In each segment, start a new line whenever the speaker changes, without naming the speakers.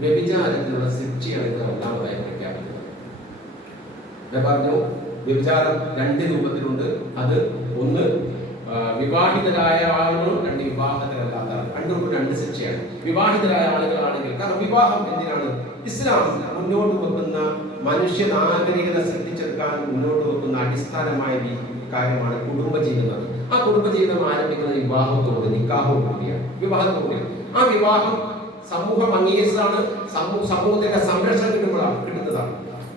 വ്യഭിചാരത്തിനുള്ള ശിക്ഷയാണ് ഇത് ഒന്നാമതായി പ്രഖ്യാപിക്കുന്നത് പറഞ്ഞു? വ്യഭിചാരം രണ്ട് രൂപത്തിലുണ്ട്. അത് ഒന്ന് വിവാഹിതരായ ആളുകളും രണ്ട് വിവാഹിതരല്ലാത്ത ആളുകൾ. രണ്ടും രണ്ട് ശിക്ഷയാണ് വിവാഹിതരായ ആളുകളാണെങ്കിൽ കാരണം വിവാഹം എന്തിനാണ്? ഇസ്ലാം മുന്നോട്ട് വെക്കുന്ന മനുഷ്യ നാഗരികത സൃഷ്ടിച്ചെടുക്കാൻ മുന്നോട്ട് വെക്കുന്ന അടിസ്ഥാനമായ കാര്യമാണ് കുടുംബജീവിതം. ആ കുടുംബജീവിതം ആരംഭിക്കുന്നത് വിവാഹത്തോട് നിക്കാഹോടുകൂടിയാണ് വിവാഹത്തോടെ ആ വിവാഹം സമൂഹം അംഗീകരിച്ചതാണ്. സമൂഹ സമൂഹത്തിന്റെ സംരക്ഷണം കിട്ടുമ്പോഴാണ് കിട്ടുന്നതാണ്.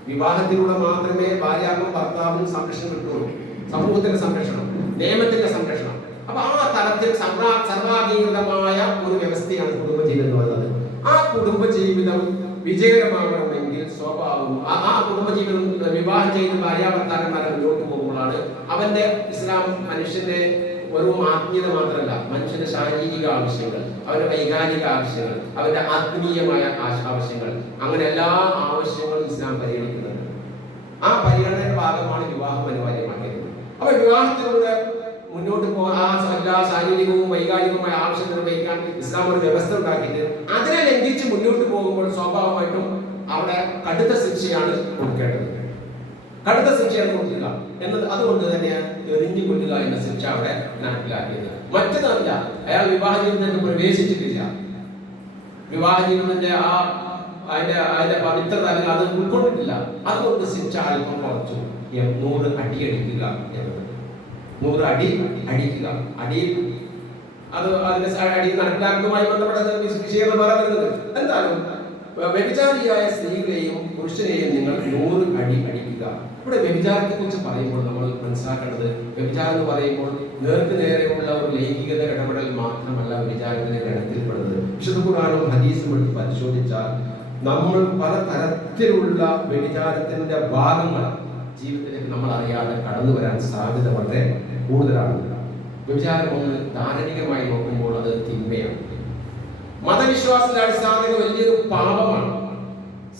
വിവാഹത്തിലൂടെ മാത്രമേ ഭാര്യാവും ഭർത്താവിനും സംരക്ഷണം കിട്ടുള്ളൂ. സമൂഹത്തിന്റെ സംരക്ഷണം നിയമത്തിന്റെ സംരക്ഷണം. അപ്പൊ ആ തലത്തിൽ സർവാ സർവാംഗീകൃതമായ ഒരു വ്യവസ്ഥയാണ് കുടുംബജീവിതം എന്ന് പറയുന്നത്. ആ കുടുംബജീവിതം വിജയകരമാകണമെങ്കിൽ സ്വാഭാവികം ആ- കുടുംബജീവിതം വിവാഹം ചെയ്ത് ഭാര്യാഭർത്താക്കന്മാരെ മുന്നോട്ട് പോകുമ്പോഴാണ് അവന്റെ ഇസ്ലാം മനുഷ്യന്റെ വെറും ആത്മീയത മാത്രമല്ല മനുഷ്യന്റെ ശാരീരിക ആവശ്യങ്ങൾ അവന്റെ വൈകാരിക ആവശ്യങ്ങൾ അവന്റെ ആത്മീയമായ ആവശ്യങ്ങൾ. അങ്ങനെ എല്ലാ ആവശ്യങ്ങളും ഇസ്ലാം പരിഗണിക്കുന്നുണ്ട്. ആ പരിഗണനയുടെ ഭാഗമാണ് വിവാഹം അനിവാര്യമാക്കിയത്. അപ്പൊ വിവാഹത്തിലൂടെ മുന്നോട്ട് പോകാൻ എല്ലാ ശാരീരികവും വൈകാരികവുമായ ആവശ്യം നിർവഹിക്കാൻ ഇസ്ലാം ഒരു വ്യവസ്ഥ ഉണ്ടാക്കിയിട്ട് അതിനെ ലംഘിച്ച് മുന്നോട്ട് പോകുമ്പോൾ സ്വാഭാവികമായിട്ടും അവിടെ കടുത്ത ശിക്ഷയാണ് കൊടുക്കേണ്ടത്. കടുത്ത ശിക്ഷയാണ് കൊടുക്കുക എന്നത് അതുകൊണ്ട് തന്നെ എറിഞ്ഞു കൊല്ലുക എന്ന ശിക്ഷ അവിടെ നടപ്പിലാക്കിയത്. മറ്റൊന്നല്ല അയാൾ വിവാഹ ജീവിതത്തിൽ പ്രവേശിച്ചിട്ടില്ല. വിവാഹ ജീവിതത്തിന്റെ ആ അതിന്റെ അതിന്റെ പവിത്രത അല്ലെങ്കിൽ അത് ഉൾക്കൊണ്ടിട്ടില്ല. അതുകൊണ്ട് ശിക്ഷ അല്പം കുറച്ചു. നൂറ് അടി അടിക്കുക എന്നത്. നൂറ് അടി അടിക്കുക. അടി അത് അതിന്റെ അടി നടപ്പിലാക്കുന്നതുമായി ബന്ധപ്പെട്ട വിഷയങ്ങൾ വേറെ വരുന്നത് എന്തായാലും വ്യഭിചാരിയായ സ്ത്രീകളെയും പുരുഷനെയും നിങ്ങൾ നൂറ് അടി അടിക്കുക. ഇവിടെ വ്യഭിചാരത്തെ കുറിച്ച് പറയുമ്പോൾ നമ്മൾ മനസ്സിലാക്കേണ്ടത് വ്യഭിചാരം എന്ന് പറയുമ്പോൾ നേർക്ക് നേരെയുള്ള ഒരു ലൈംഗികത ഇടപെടൽ മാത്രമല്ല വ്യഭിചാരത്തിന്റെ ഗണത്തിൽപ്പെടുന്നത്. വിശുദ്ധ ഖുർആാനും ഹദീസും എടുത്ത് പരിശോധിച്ചാൽ നമ്മൾ പല തരത്തിലുള്ള വ്യഭിചാരത്തിന്റെ ഭാഗങ്ങൾ ജീവിതത്തിലേക്ക് നമ്മൾ അറിയാതെ കടന്നു വരാൻ സാധ്യത വളരെ കൂടുതലാണ്. വ്യഭിചാരം ഒന്ന് ധാർമ്മികമായി നോക്കുമ്പോൾ അത് തിന്മയാണ്. മതവിശ്വാസത്തിന്റെ അടിസ്ഥാനത്തിൽ വലിയൊരു പാപമാണ്.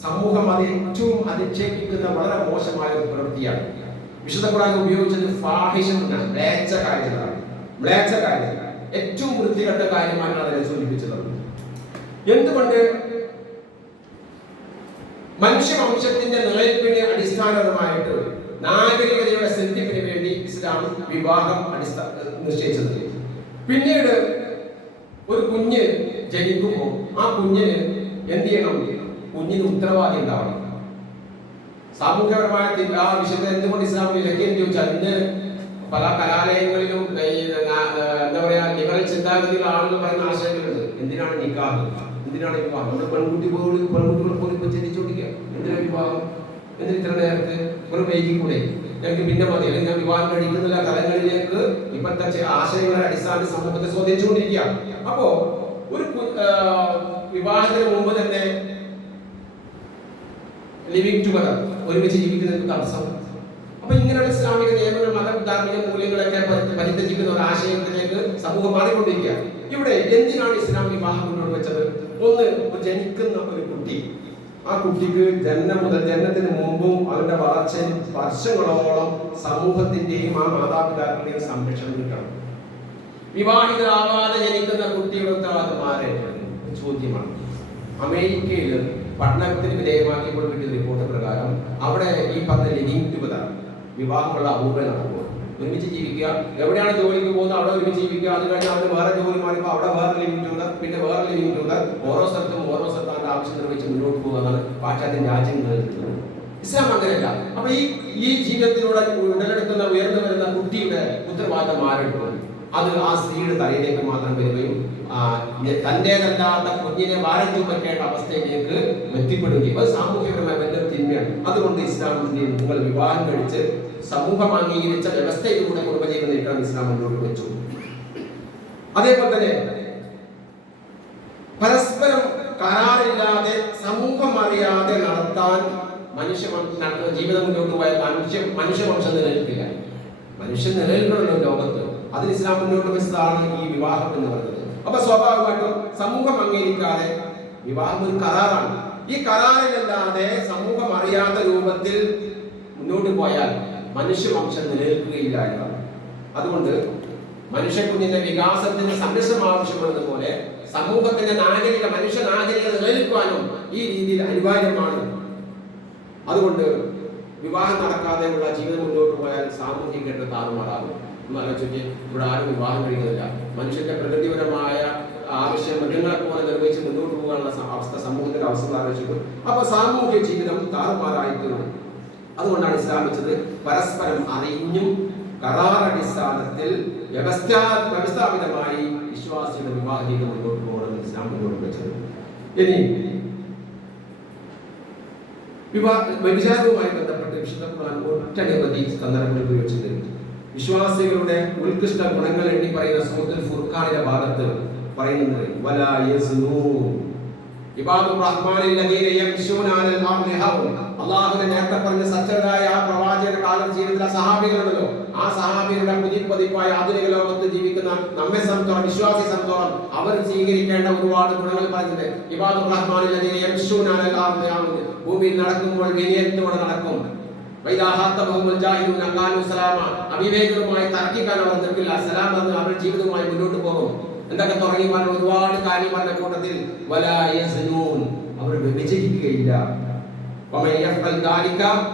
സമൂഹം അത് ഏറ്റവും അധിക്ഷേപിക്കുന്ന വളരെ മോശമായ ഒരു പ്രവൃത്തിയാണ്. വിശുദ്ധ ഖുർആൻ ഉപയോഗിച്ചത് ഫാഹിഷൻ കാര്യങ്ങളാണ്. ഏറ്റവും വൃത്തികെട്ട കാര്യമാണ് അതിനെ സൂചിപ്പിച്ചത് എന്തുകൊണ്ട് മനുഷ്യവംശത്തിന്റെ നിലനിൽപ്പിന് അടിസ്ഥാനപരമായിട്ട് നാഗരികതയുടെ സിദ്ധിപ്പിന് വേണ്ടി ഇസ്ലാം വിവാഹം അടിസ്ഥാന നിശ്ചയിച്ചത്? പിന്നീട് ഒരു കുഞ്ഞ് ജനിക്കുമ്പോൾ ആ കുഞ്ഞിന് എന്ത് ചെയ്യണം? കുഞ്ഞിന് ഉത്തരവാദി ഉണ്ടാവണം. സാമൂഹ്യപരമായ ആ വിഷയത്തെ എന്തുകൊണ്ട് ഇസ്ലാം വിലക്കിയെന്ന് ചോദിച്ചാൽ ഇന്ന് പല കലാലയങ്ങളിലും എന്താ പറയാ ലിബറൽ ചിന്താഗതികളാണെന്ന് പറയുന്ന ആശയങ്ങളുണ്ട്. എന്തിനാണ് നിക്കാഹ്? എന്തിനാണ് വിവാഹം? നമ്മുടെ പെൺകുട്ടി പോലും പെൺകുട്ടികൾ പോലും ഇപ്പൊ ചിന്തിച്ചുകൊണ്ടിരിക്കുക എന്തിനാണ് വിവാഹം? എന്തിന് ഇത്ര നേരത്തെ? ഒരു വൈകിക്കൂടെ? ഞങ്ങൾക്ക് പിന്നെ മതി. അല്ലെങ്കിൽ ഞാൻ വിവാഹം കഴിക്കുന്നില്ല. തലങ്ങളിലേക്ക് ഇപ്പോഴത്തെ ആശയങ്ങളുടെ അടിസ്ഥാന സമൂഹത്തെ സ്വാധീനിച്ചുകൊണ്ടിരിക്കുക അപ്പോ ഒരു വിവാഹത്തിന് മുമ്പ് തന്നെ ലിവിങ് ടുഗദർ ഒരുമിച്ച് ജീവിക്കുന്നതിന് തടസ്സം. അപ്പൊ ഇങ്ങനെയുള്ള ഇസ്ലാമിക നിയമങ്ങൾ മത ധാർമ്മിക മൂല്യങ്ങളൊക്കെ പരി- പരിത്യജിക്കുന്ന ഒരു ആശയത്തിലേക്ക് സമൂഹം മാറിക്കൊണ്ടിരിക്കുക. ഇവിടെ എന്തിനാണ് ഇസ്ലാം വിവാഹം മുന്നോട്ട് വെച്ചത്? ഒന്ന് ജനിക്കുന്ന ഒരു കുട്ടി. ആ കുട്ടിക്ക് ജനനം മുതൽ ജനനത്തിന് മുമ്പും അവരുടെ വളർച്ചയിൽ വർഷങ്ങളോളം സമൂഹത്തിന്റെയും ആ മാതാപിതാക്കളുടെയും സംരക്ഷണം കിട്ടണം. വിവാഹിതരാവാതെ ജനിക്കുന്ന കുട്ടിയുടെ ഉത്തരവാദിത്തം മാറേണ്ടത് ചോദ്യമാണ്. അമേരിക്കയിൽ പഠനത്തിന് വിധേയമാക്കിയപ്പോൾ കിട്ടിയ റിപ്പോർട്ട് പ്രകാരം അവിടെ ഈ ലിവിങ് ടുഗദർ വിവാഹമുള്ള അപൂർവം നടക്കുക ഒരുമിച്ച് ജീവിക്കുക എവിടെയാണ് ജോലിക്ക് പോകുന്നത് അവിടെ ഒരുമിച്ച് ജീവിക്കുക അത് കഴിഞ്ഞാൽ അവർ വേറെ ജോലി മാറിയപ്പോൾ അവിടെ വേറെ ലിമിറ്റ് ഉണ്ട്. പിന്നെ വേറെ ലിമിറ്റ് ഉണ്ട്. ഓരോ സ്ഥലത്തും ഓരോ സ്ഥലത്തും അതിന്റെ ആവശ്യം നിർവഹിച്ച് മുന്നോട്ട് പോകുക എന്നാണ് പാശ്ചാത്യ രാജ്യങ്ങളിൽ ഇസ്ലാം അങ്ങനെയല്ല. അപ്പൊ ഈ ഈ ജീവിതത്തിലൂടെ ഉടലെടുക്കുന്ന ഉയർന്നു വരുന്ന കുട്ടിയുടെ ഉത്തരവാദിത്തം ആരെടുക്കും അത് ആ സ്ത്രീയുടെ തലയിലേക്ക് മാത്രം വരികയും തന്റേതല്ലാത്ത കുഞ്ഞിനെ ഭാരം ചുമക്കേണ്ട അവസ്ഥയിലേക്ക് എത്തിപ്പെടുകയും അത് സാമൂഹികപരമായ വലിയ തിന്മയാണ്. അതുകൊണ്ട് ഇസ്ലാമിന്റെ നിങ്ങൾ വിവാഹം കഴിച്ച് സമൂഹം അംഗീകരിച്ച വ്യവസ്ഥയിലൂടെ കുടുംബജീവിതം നീക്കാൻ ഇസ്ലാം മുന്നോട്ട് വെച്ചു. അതേപോലെ തന്നെ പരസ്പരം കരാറില്ലാതെ സമൂഹം അറിയാതെ നടത്താൻ മനുഷ്യ ജീവിതം മുന്നോട്ട് പോയാൽ മനുഷ്യ മനുഷ്യവംശം നിലനിൽക്കില്ല. മനുഷ്യൻ നിലനിൽക്കണമല്ലോ ലോകത്ത്. അതിന് ഇസ്ലാം മുന്നോട്ട് വെച്ചതാണ് ഈ വിവാഹം എന്ന് പറയുന്നത്. അപ്പൊ സ്വാഭാവികമായിട്ടും സമൂഹം അംഗീകരിക്കാതെ വിവാഹം ഒരു കരാറാണ്. ഈ കരാറിലല്ലാതെ സമൂഹം അറിയാത്ത രൂപത്തിൽ മുന്നോട്ട് പോയാൽ മനുഷ്യവംശം നിലനിൽക്കുകയില്ല എന്നാണ് അതുകൊണ്ട് മനുഷ്യക്കുഞ്ഞിന്റെ വികാസത്തിന് സംരക്ഷണം ആവശ്യമുള്ളതുപോലെ സമൂഹത്തിന്റെ നാഗരിക മനുഷ്യ നാഗരിക നിലനിൽക്കുവാനും ഈ രീതിയിൽ അനിവാര്യമാണ്. അതുകൊണ്ട് വിവാഹം നടക്കാതെയുള്ള ജീവിതം മുന്നോട്ട് പോയാൽ സാമൂഹിക താറുമാറാകും എന്നല്ല ചുറ്റി ഇവിടെ ആരും വിവാഹം കഴിയുന്നില്ല മനുഷ്യന്റെ പ്രകൃതിപരമായ ആവശ്യം മൃഗങ്ങളെ പോലെ നിർവഹിച്ച് മുന്നോട്ട് പോകാനുള്ള അവസ്ഥ സമൂഹത്തിന്റെ അവസ്ഥ ആലോചിച്ചു അപ്പൊ സാമൂഹ്യ ജീവിതം താറുമാറായി തീർന്നു അതുകൊണ്ടാണ് ഇസ്ലാം വെച്ചത് പരസ്പരം അറിഞ്ഞും കരാറടിസ്ഥാനത്തിൽ വ്യവസ്ഥാ വ്യവസ്ഥാപിതമായി വിശ്വാസിയുടെ വിവാഹ ജീവിതം മുന്നോട്ട് പോകണമെന്ന് ഇസ്ലാം മുന്നോട്ട് വെച്ചത്. ഇനി വിവാഹ വ്യഭിചാരവുമായി ബന്ധപ്പെട്ട് വിശുദ്ധ ഖുർആൻ ഒട്ടനവധി സന്ദർഭങ്ങൾ ഉപയോഗിച്ചിട്ടുണ്ട്. വിശ്വാസികളുടെ ഉത്കൃഷ്ട ഗുണങ്ങൾ എണ്ണി പറയുന്ന സൂറത്തുൽ ഫുർഖാനിന്റെ ഭാഗത്ത് പറയുന്നത് അല്ലാഹുവിനെ നേരത്തെ പറഞ്ഞ സത്യരായ ആ പ്രവാചക കാലം ജീവിതത്തിലെ സഹാബികളുണ്ടല്ലോ. ആ സഹാബികളുടെ പുതിയ പതിപ്പായ ആധുനിക ലോകത്ത് ജീവിക്കുന്ന നമ്മെ സംബന്ധിച്ചോളം വിശ്വാസി സംബന്ധിച്ചോളം അവർ സ്വീകരിക്കേണ്ട ഒരുപാട് ഗുണങ്ങൾ പറയുന്നത് ഇബാദുർ റഹ്മാനിൽ ഭൂമിയിൽ നടക്കുമ്പോൾ വിനയത്തോടെ നടക്കും. അവിവേകവുമായി തർക്കിക്കാൻ അവർ നിൽക്കില്ല. സലാം എന്ന് അവർ ജീവിതവുമായി മുന്നോട്ട് പോകും. എന്തൊക്കെ തുടങ്ങി പറഞ്ഞ ഒരുപാട് കാര്യം പറഞ്ഞ കൂട്ടത്തിൽ അവർ വ്യഭിചരിക്കുകയില്ല.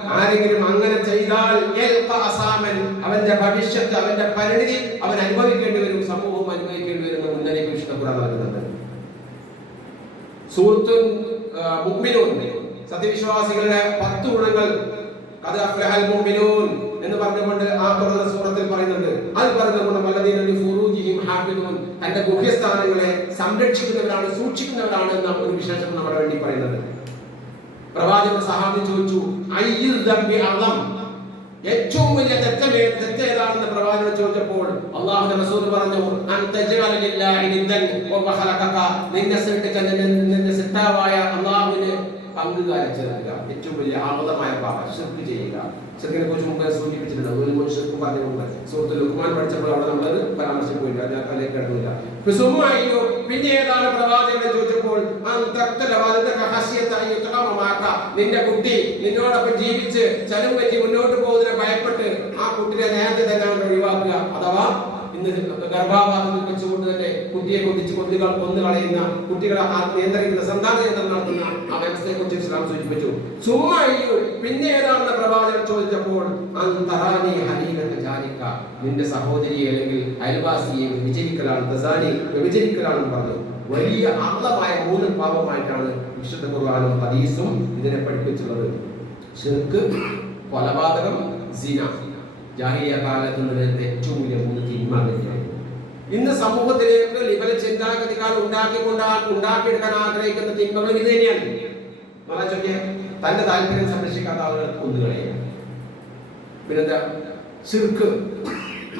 ആരെങ്കിലും അങ്ങനെ ചെയ്താൽ അവന്റെ ഭവിഷ്യത്ത് അവന്റെ പരിണിതി അവൻ അനുഭവിക്കേണ്ടി വരും സമൂഹം അനുഭവിക്കേണ്ടി വരും എന്ന് മുന്നറിയിപ്പ് ഖുർആൻ നൽകുന്നുണ്ട്. സൂറത്തുൽ ആ, സത്യവിശ്വാസികളുടെ പത്ത് ഗുണങ്ങൾ ഖദ അഫ്ലഹൽ മുഅ്മിനൂൻ എന്ന് പറഞ്ഞുകൊണ്ട് ആ ഖുർആൻ സൂറത്തിൽ പറയുന്നുണ്ട്. അത് പറഞ്ഞുകൊണ്ട് ഗുണം വല്ലദീന ലി ഫുറൂജിഹിം ഹാഫിദൂൻ തന്റെ ഗുഹ്യസ്ഥാനങ്ങളെ സംരക്ഷിക്കുന്നവരാണ് സൂക്ഷിക്കുന്നവരാണ് എന്ന ഒരു വിശേഷം നമ്മുടെ വേണ്ടി പറയുന്നത് പ്രവാചകൻ സഹാബി ചോദിച്ചു അയ്യിൽ ദംബി അളം ഏറ്റവും വലിയ തെറ്റമേ തെറ്റ് ഏതാണെന്ന് പ്രവാചകൻ ചോദിച്ചപ്പോൾ അള്ളാഹുന്റെ റസൂൽ പറഞ്ഞു നിന്നെ സൃഷ്ടിച്ച നിന്റെ നിന്റെ സൃഷ്ടാവായ അള്ളാഹുവിന് കാണിച്ചു ചേർക്കുക ഏറ്റവും വലിയ ആമതമായ പാപം ശിർക്ക് ചെയ്യുക. ശിർക്കിനെ കുറിച്ച് മുമ്പ് സൂചിപ്പിച്ചിട്ടുണ്ട്. ഒരു മുൻ ശിർക്ക് പറഞ്ഞുകൊണ്ട് സുഹൃത്ത് ലുക്കുമാൻ പഠിച്ചപ്പോൾ അവിടെ നമ്മൾ പരാമർശിക്കില്ല ഞാൻ അതിലേക്ക് കടന്നില്ല. സുമ്മായിയോ പിന്നെ ഏതാണ് പ്രവാചകനെ ചോദിച്ചപ്പോൾ നിന്റെ കുട്ടി നിന്നോടൊപ്പം ജീവിച്ച് ചലം വെച്ച് മുന്നോട്ട് പോകുന്നതിനെ ഭയപ്പെട്ട് ആ കുട്ടിയെ നേരത്തെ തന്നെ ഒഴിവാക്കുക. അഥവാ ഇന്ന് ഗർഭാപാതത്തിൽ വെച്ചുകൊണ്ട് തന്നെ കുട്ടിയെ കൊതിച്ച് കൊന്നുകൾ കൊന്നു കളയുന്ന കുട്ടികളെ നിയന്ത്രിക്കുന്ന സന്താന നിയന്ത്രണം നടത്തുന്ന ആ വ്യവസ്ഥയെ കുറിച്ച് ഇസ്ലാം സൂചിപ്പിച്ചു. ചുമ്മാ പിന്നെ ഏതാണെന്ന പ്രവാചകൻ ചോദിച്ചപ്പോൾ അന്തറാനി ഹനീനക ജാരിക്ക നിന്റെ സഹോദരിയെ അല്ലെങ്കിൽ അയൽവാസിയെ വിചരിക്കലാണ് തസാനി വിഭജിക്കലാണെന്ന് പറഞ്ഞു. വലിയ അർത്ഥമായ മൂന്ന് പാപമായിട്ടാണ് വിശുദ്ധ ഖുർആാനും ഹദീസും ഇതിനെ പഠിപ്പിച്ചുള്ളത് ഷിർക്ക് കൊലപാതകം സിന. ജാഹിയ കാലത്ത് ഏറ്റവും വലിയ മൂന്ന് തിന്മകളായിരുന്നു ഇന്ന് സമൂഹത്തിലേക്ക് ലിബറൽ ചിന്താഗതിക്കാർ ഉണ്ടാക്കിക്കൊണ്ടാ ഉണ്ടാക്കിയെടുക്കാൻ ആഗ്രഹിക്കുന്ന തിന്മകൾ ഇത് തന്നെയാണ്. മറിച്ചൊക്കെ തന്റെ താല്പര്യം സംരക്ഷിക്കാത്ത ആളുകൾ കൊന്നുകളയുക പിന്നെന്താ? സിർക്ക്.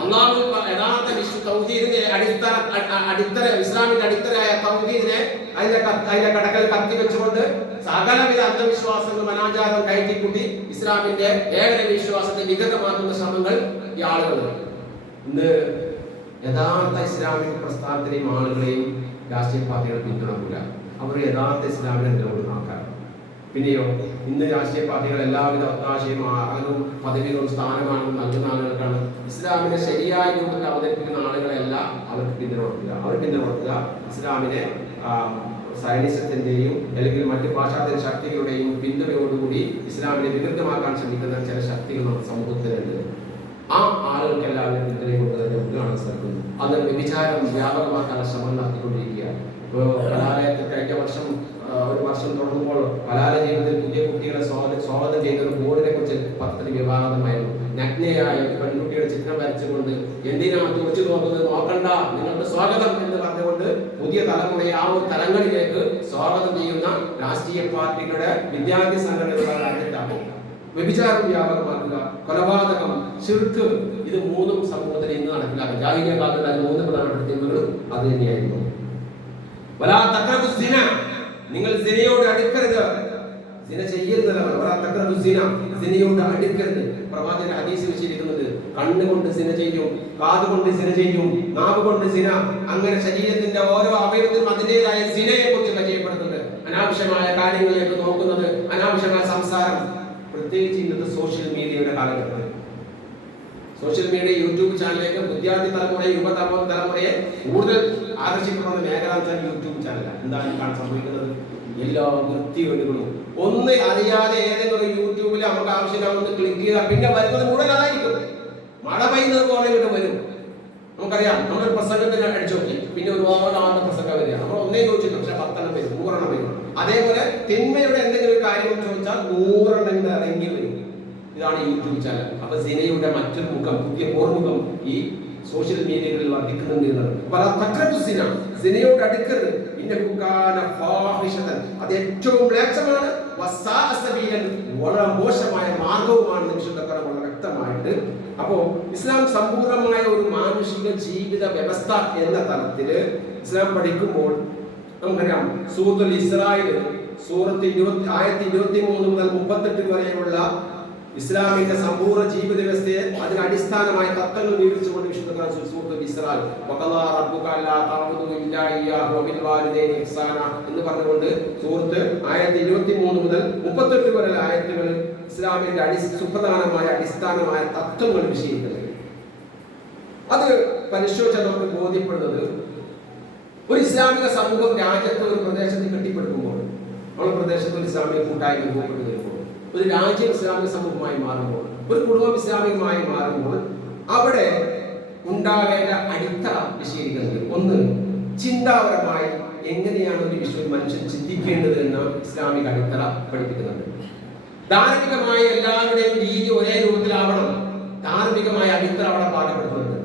അള്ളാഹു യഥാർത്ഥ വിശ്വ തൗഹീദിനെ അടിസ്ഥാന അ- അ- അടിത്തറ ഇസ്ലാമിന്റെ അടിത്തറയായ തൗഹീദിനെ അതിന്റെ അതിന്റെ കടക്കൽ കത്തി വെച്ചുകൊണ്ട് സകലവിധ അന്ധവിശ്വാസങ്ങളും അനാചാരവും കയറ്റിക്കൂട്ടി ഇസ്ലാമിന്റെ ഏകന വിശ്വാസത്തെ വികൃതമാക്കുന്ന ശ്രമങ്ങൾ ഈ ആളുകൾ ഇന്ന് യഥാർത്ഥ ഇസ്ലാമിക പ്രസ്ഥാനത്തിനെയും ആളുകളെയും രാഷ്ട്രീയ പാർട്ടികൾ പിന്തുണക്കില്ല അവർ യഥാർത്ഥ ഇസ്ലാമിനെ നിലകൊള്ളുന്ന പിന്നെയോ ഇന്ന് രാഷ്ട്രീയ പാർട്ടികൾ എല്ലാവിധ ഒത്താശയും അറിവും പദവികളും സ്ഥാനമാനവും നൽകുന്ന ആളുകൾക്കാണ് ഇസ്ലാമിനെ ശരിയായ രൂപത്തിൽ അവതരിപ്പിക്കുന്ന ആളുകളെല്ല അവർക്ക് പിന്തുണ അവർ പിന്തുണ കൊടുക്കുക ഇസ്ലാമിനെ സൈനിസത്തിന്റെയും അല്ലെങ്കിൽ മറ്റ് പാശ്ചാത്യ ശക്തികളുടെയും പിന്തുണയോടുകൂടി ഇസ്ലാമിനെ വികൃതമാക്കാൻ ശ്രമിക്കുന്ന ചില ശക്തികൾ നമ്മുടെ സമൂഹത്തിലുണ്ട് ആ ആളുകൾക്ക് എല്ലാവരും പിന്തുണയും കൊണ്ട് തന്നെ സാധിക്കുന്നു അത് വ്യഭിചാരം വ്യാപകമാക്കാനുള്ള ശ്രമം നടത്തിക്കൊണ്ടിരിക്കുകയാണ്. ഇപ്പോൾ കലാലയത്തിൽ കഴിഞ്ഞ വർഷം ഒരു വർഷം തുടങ്ങുമ്പോൾ കലാലയ ജീവിതത്തിൽ പുതിയ കുട്ടികളെ സ്വാഗതം സ്വാഗതം ചെയ്ത ഒരു ബോർഡിനെ കുറിച്ച് പത്രത്തിൽ വിവാദമായിരുന്നു. നഗ്നയായ പെൺകുട്ടിയുടെ ചിത്രം വരച്ചുകൊണ്ട് എന്തിനാ തുറച്ചു നോക്കുന്നത് നോക്കണ്ട നിങ്ങൾക്ക് സ്വാഗതം എന്ന് പറഞ്ഞുകൊണ്ട് പുതിയ തലമുറയെ ആ ഒരു തലങ്ങളിലേക്ക് സ്വാഗതം ചെയ്യുന്ന രാഷ്ട്രീയ പാർട്ടികളുടെ വിദ്യാർത്ഥി സംഘടനകളുടെ വ്യഭിചാരം വ്യാപകമാക്കുക കൊലപാതകം ശിർക്ക് ഇത് മൂന്നും സമൂഹത്തിൽ ഇന്ന് നടപ്പിലാക്കുക ജാഹിലിയ കാലത്ത് അത് മൂന്ന് പ്രധാനപ്പെട്ട തീമുകൾ അത് തന്നെയായിരുന്നു. വലാ തഖറബു സിന. നിങ്ങൾ സിനയോട് അടുക്കരുത്. സിന ചെയ്യരുതല്ല വലാ തഖറബു സിന. സിനയോട് അടുക്കരുത്. പ്രവാചകൻ ഹദീസ് വെച്ചിരിക്കുന്നത് കണ്ണുകൊണ്ട് സിന ചെയ്യും കാതുകൊണ്ട് സിന ചെയ്യും നാവ് കൊണ്ട് സിന. അങ്ങനെ ശരീരത്തിന്റെ ഓരോ അവയവത്തിനും അതിന്റെതായ സിനയെ കുറിച്ച് പരിചയപ്പെടുന്നുണ്ട്. അനാവശ്യമായ കാര്യങ്ങളിലേക്ക് നോക്കുന്നത് അനാവശ്യമായ സംസാരം. പ്രത്യേകിച്ച് ഇന്നത്തെ സോഷ്യൽ മീഡിയയുടെ കാലഘട്ടത്തിൽ. സോഷ്യൽ മീഡിയ യൂട്യൂബ് ചാനലിലേക്ക് വിദ്യാർത്ഥി തലമുറയെ യുവ തലമുറ തലമുറയെ കൂടുതൽ ആകർഷിക്കണമെന്ന് മേഖല വെച്ചാൽ യൂട്യൂബ് ചാനലാണ്. എന്താണ് ഇപ്പോൾ സംഭവിക്കുന്നത്? എല്ലാ വൃത്തികേടുകളും. ഒന്ന് അറിയാതെ ഏതെങ്കിലും ഒരു യൂട്യൂബിൽ നമുക്ക് ആവശ്യമില്ലാവുന്ന ക്ലിക്ക് ചെയ്താൽ പിന്നെ വരുന്നത് മുഴുവൻ അതായിരിക്കും മഴ പെയ്യുന്നത് പോലെ വരും. നമുക്കറിയാം നമ്മുടെ പ്രസംഗത്തിന് അടിച്ചു നോക്കി പിന്നെ ഒരുപാട് ആളുടെ പ്രസംഗം വരിക. നമ്മൾ ഒന്നേ ചോദിച്ചിട്ടുണ്ട് പക്ഷെ പത്തെണ്ണം വരും നൂറെണ്ണം വരും. അതേപോലെ തിന്മയുടെ എന്തെങ്കിലും കാര്യം ചോദിച്ചാൽ നൂറെണ്ണം ഇങ്ങനെ ഇറങ്ങി വരും. ഇതാണ് യൂട്യൂബ് ചാനൽ അപ്പൊ സിനയുടെ മറ്റൊരു മുഖം പുതിയ പോർമുഖം ഈ സോഷ്യൽ മീഡിയകളിൽ വർദ്ധിക്കുന്നുണ്ട് തക്രബു സിന. സിനയോട് അടുക്കരുത്. അത് ഏറ്റവും മ്ലേച്ഛമാണ് വളരെ മോശമായ മാർഗവുമാണ് വിശുദ്ധക്കറ വളരെ വ്യക്തമായിട്ട് അപ്പോ ഇസ്ലാം സമ്പൂർണമായ ഒരു മാനുഷിക ജീവിത വ്യവസ്ഥ എന്ന തലത്തിൽ ഇസ്ലാം പഠിക്കുമ്പോൾ നമുക്കറിയാം. സൂറത്തുൽ ഇസ്രായേൽ സൂറത്ത് ഇരുപത്തി ആയിരത്തി ഇരുപത്തി മൂന്ന് മുതൽ മുപ്പത്തെട്ട് വരെയുള്ള ഇസ്ലാമിന്റെ സമ്പൂർണ ജീവിത വ്യവസ്ഥയെ അതിന് അടിസ്ഥാനമായ തത്വങ്ങൾ വിവരിച്ചുകൊണ്ട് വിശുദ്ധ സൂറത്തുൽ ഇഹ്സാന എന്ന് പറഞ്ഞുകൊണ്ട് സൂറത്ത് ആയിരത്തി ഇരുപത്തി മൂന്ന് മുതൽ മുപ്പത്തെട്ട് വരെ ആയത്തുകൾ ഇസ്ലാമിന്റെ അടി സുപ്രധാനമായ അടിസ്ഥാനമായ തത്വങ്ങൾ വിഷയിക്കുന്നത് അത് പരിശോധിച്ചാൽ നമുക്ക് ബോധ്യപ്പെടുന്നത് ഇസ്ലാമിക സമൂഹം രാജ്യത്ത് ഒരു പ്രദേശത്ത് കെട്ടിപ്പടുക്കുമ്പോൾ നമ്മുടെ പ്രദേശത്ത് ഒരു ഇസ്ലാമിക കൂട്ടായ്മ രൂപപ്പെട്ടു വരുമ്പോൾ ഒരു രാജ്യം ഇസ്ലാമിക സമൂഹമായി മാറുമ്പോൾ ഒരു കുടുംബം ഇസ്ലാമികമായി മാറുമ്പോൾ അവിടെ ഉണ്ടാകേണ്ട അടിത്തറ വിശദീകരിക്കുന്നത് ഒന്ന് ചിന്താപരമായി എങ്ങനെയാണ് ഒരു വിശ്വ മനുഷ്യൻ ചിന്തിക്കേണ്ടത് എന്ന് ഇസ്ലാമിക അടിത്തറ പഠിപ്പിക്കുന്നുണ്ട്. ധാർമ്മികമായ എല്ലാവരുടെയും രീതി ഒരേ രൂപത്തിലാവണം. ധാർമ്മികമായ അടിത്തറ അവിടെ പാഠപ്പെടുത്തുന്നുണ്ട്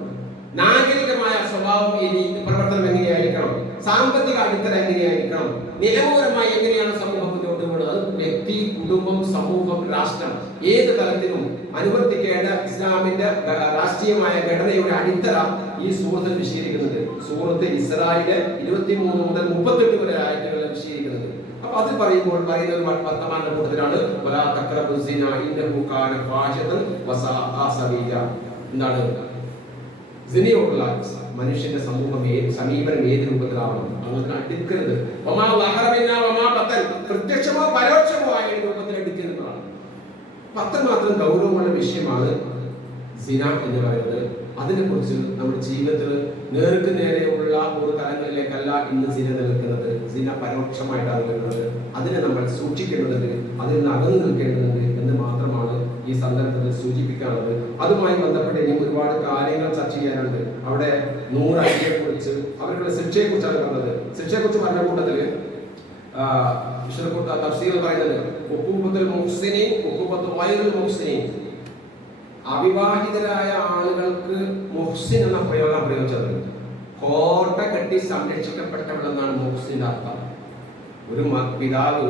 നാഗരികമായ സ്വഭാവം ഇനി പ്രവർത്തനം എങ്ങനെയായിരിക്കണം? സാമ്പത്തിക അടിത്തറ എങ്ങനെയായിരിക്കണം? നിയമപരമായി എങ്ങനെയാണ് സമൂഹം മുന്നോട്ട് പോകുന്നത് വ്യക്തി കുടുംബം സമൂഹം രാഷ്ട്രം. ഏത് തലത്തിലും അനുവർത്തിക്കേണ്ട ഇസ്ലാമിന്റെ രാഷ്ട്രീയമായ ഘടനയുടെ അടിത്തറ ഈ സൂറത്തിൽ വിശീലിക്കുന്നത് സൂറത്ത് ഇസ്രായേൽ ഇരുപത്തിമൂന്ന് മുതൽ മുപ്പത്തെട്ട് വരെ ആയത്തുകൾ വിശീലിക്കുന്നത് അപ്പൊ അത് പറയുമ്പോൾ പറയുന്ന ഒരു വർത്തമാന കൂട്ടത്തിലാണ് വലാ തഖ്റബു സിന ഇന്നഹു കാന ഫാഹിഷതൻ വസാഅ സബീല എന്താണ് സിനയോടുള്ള മനുഷ്യന്റെ സമൂഹം ഏത് സമീപനം ഏത് രൂപത്തിലാവണം? അങ്ങനെ അടുക്കരുത്. പ്രത്യക്ഷമോ പരോക്ഷമോ ആയ രൂപത്തിൽ അടുക്കുന്നതാണ് പത്തൻ മാത്രം ഗൗരവമുള്ള വിഷയമാണ് സിന എന്ന് പറയുന്നത്. അതിനെക്കുറിച്ച് നമ്മുടെ ജീവിതത്തിൽ നേർക്ക് നേരെയുള്ള ഒരു തലങ്ങളിലേക്കല്ല ഇന്ന് സിന നിൽക്കുന്നത്. സിന പരോക്ഷമായിട്ടാണ് നിൽക്കുന്നത്. അതിനെ നമ്മൾ സൂക്ഷിക്കേണ്ടതുണ്ട്. അതിൽ നിന്ന് അകന്നു നിൽക്കേണ്ടതുണ്ട് എന്ന് മാത്രമാണ് ഈ സന്ദർഭത്തിൽ സൂചിപ്പിക്കാനുള്ളത് അതുമായി ബന്ധപ്പെട്ട് ഇനിയും ഒരുപാട് കാര്യങ്ങൾ ചർച്ച ചെയ്യാനുണ്ട്. അവിടെ നൂറ് അടിയെ കുറിച്ച് അവരുടെ ശിക്ഷയെ കുറിച്ചാണ് പറഞ്ഞത് ശിക്ഷയെ കുറിച്ച് പറഞ്ഞ കൂട്ടത്തിൽ തഫ്സീർ പറയുന്നത് ഉപ്പൂപ്പത്തുൽ മുഹ്സിനി ഉപ്പൂപ്പത്ത് വയറിൽ മുഹ്സിനി അവിവാഹിതരായ ആളുകൾക്ക് മുഹ്സിൻ എന്ന പ്രയോഗം പ്രയോഗിച്ചത് കോട്ട കെട്ടി സംരക്ഷിക്കപ്പെട്ടവളെന്നാണ് മുഹ്സിന്റെ അർത്ഥം. ഒരു പിതാവ്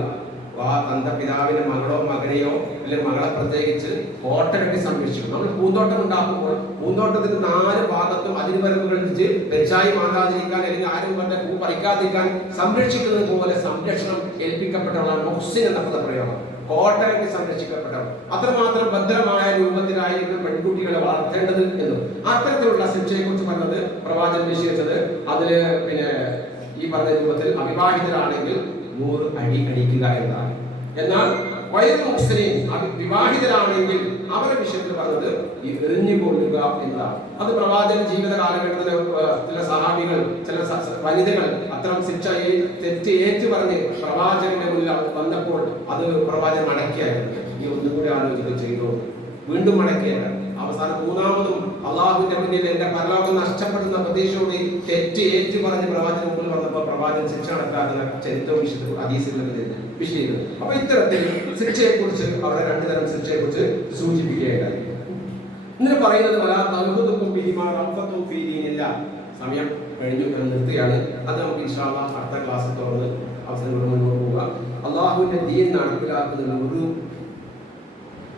ആ തന്ത പിതാവിന്റെ മകളോ മകനെയോ അല്ലെങ്കിൽ മകളെ പ്രത്യേകിച്ച് കോട്ട കെട്ടി സംരക്ഷിക്കും. നമ്മൾ പൂന്തോട്ടം ഉണ്ടാക്കുമ്പോൾ പൂന്തോട്ടത്തിന് നാല് ഭാഗത്തും അതിരുവരമ്പുകൾ വെച്ച് വെച്ചായി മാറാതിരിക്കാൻ അല്ലെങ്കിൽ ആരും പറഞ്ഞ പൂ പറിക്കാതിരിക്കാൻ സംരക്ഷിക്കുന്നത് പോലെ സംരക്ഷണം ഏൽപ്പിക്കപ്പെട്ടവളാണ് മൊഹ്സിൻ എന്ന പദപ്രയോഗം. കോട്ട സംരക്ഷിക്കപ്പെട്ടവർ അത്രമാത്രം ഭദ്രമായ രൂപത്തിലായിരിക്കും പെൺകുട്ടികളെ വളർത്തേണ്ടത് എന്നും അത്തരത്തിലുള്ള ശിക്ഷയെ കുറിച്ച് പറഞ്ഞത് പ്രവാചകൻ വിശേഷിച്ചത്. അതിൽ പിന്നെ ഈ പറഞ്ഞ രൂപത്തിൽ അവിവാഹിതരാണെങ്കിൽ നൂറ് അടി അടിക്കുക എന്നാണ് എന്നാൽ വൈദ്യ മുസ്ലിം വിവാഹിതരാണെങ്കിൽ അവരുടെ വിഷയത്തിൽ പറഞ്ഞത് ഈ എറിഞ്ഞു കൊള്ളുക എന്നതാണ്. അത് പ്രവാചക ജീവിത കാലഘട്ടത്തിലെ ചില സഹാബികൾ ചില വനിതകൾ അത്തരം ശിക്ഷ തെറ്റ് ഏറ്റു പറഞ്ഞ് പ്രവാചകന്റെ മുന്നിൽ വന്നപ്പോൾ അത് പ്രവാചകൻ അടക്കിയായിരുന്നു ഈ ഒന്നും കൂടി ആലോചിക്കുക വീണ്ടും അടക്കിയായിരുന്നു അവസാനം മൂന്നാമതും അള്ളാഹുവിന്റെ മുന്നിൽ എന്റെ പരലോകം നഷ്ടപ്പെടുന്ന പ്രതീക്ഷയോട് തെറ്റ് ഏറ്റു പറഞ്ഞ് പ്രവാചകൻ മുമ്പിൽ വന്നപ്പോൾ പ്രവാചകൻ ശിക്ഷ നടക്കാതെ ചരിത്രവും വിശുദ്ധ അതീസിലൊക്കെ വിശദീകരിക്കുന്നു. അപ്പൊ ഇത്തരത്തിൽ ശിക്ഷയെ കുറിച്ച് അവിടെ രണ്ടു തരം ശിക്ഷയെ കുറിച്ച് സൂചിപ്പിക്കുകയുണ്ടായി ഇന്നലെ പറയുന്നത് സമയം കഴിഞ്ഞു നിർത്തുകയാണ്. അത് നമുക്ക് ഇഷാള അടുത്ത ക്ലാസ് തുറന്ന് അവസരങ്ങൾ മുന്നോട്ട് പോവുക അള്ളാഹുവിന്റെ ദീൻ നടപ്പിലാക്കുന്ന ഒരു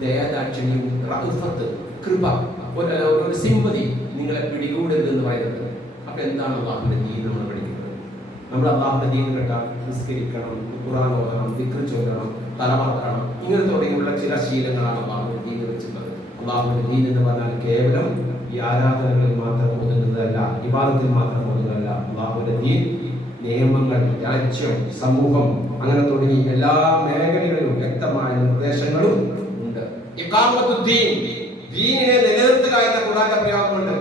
ദയാദാക്ഷിണിയും കൃപ ഒരു സിമ്പതി നിങ്ങളെ പിടികൂടരുത് എന്ന് പറയുന്നത്. അപ്പൊ എന്താണ് അള്ളാഹുവിന്റെ ദീൻ നമ്മൾ പഠിക്കുന്നത്? നമ്മൾ അള്ളാഹുവിന്റെ ദീൻ കേട്ടാൽ നിസ്കരിക്കണം ഖുറാൻ ഓതണം ദിക്ർ ചൊല്ലണം തലമറക്കണം ഇങ്ങനെ തുടങ്ങിയുള്ള ചില ശീലങ്ങളാണ് അള്ളാഹുവിന്റെ ദീൻ വെച്ചിട്ടുള്ളത്. അള്ളാഹുവിന്റെ ദീൻ എന്ന് പറഞ്ഞാൽ കേവലം ഈ ആരാധനകളിൽ മാത്രം ഒതുങ്ങുന്നതല്ല വിവാദത്തിൽ മാത്രം ഒതുങ്ങുന്നതല്ല അള്ളാഹുവിന്റെ ദീൻ നിയമങ്ങൾ രാജ്യം സമൂഹം അങ്ങനെ തുടങ്ങി എല്ലാ മേഖലകളിലും വ്യക്തമായ നിർദ്ദേശങ്ങളും ഉണ്ട്. ദീനിനെ നിലനിർത്തുക എന്ന ഖുർആന്റെ പ്രയോഗമുണ്ട്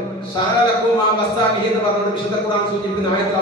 എന്ന് പറഞ്ഞുകൊണ്ട് വിശുദ്ധ ഖുർആൻ സൂചിപ്പിക്കുന്ന ആയത്തിൽ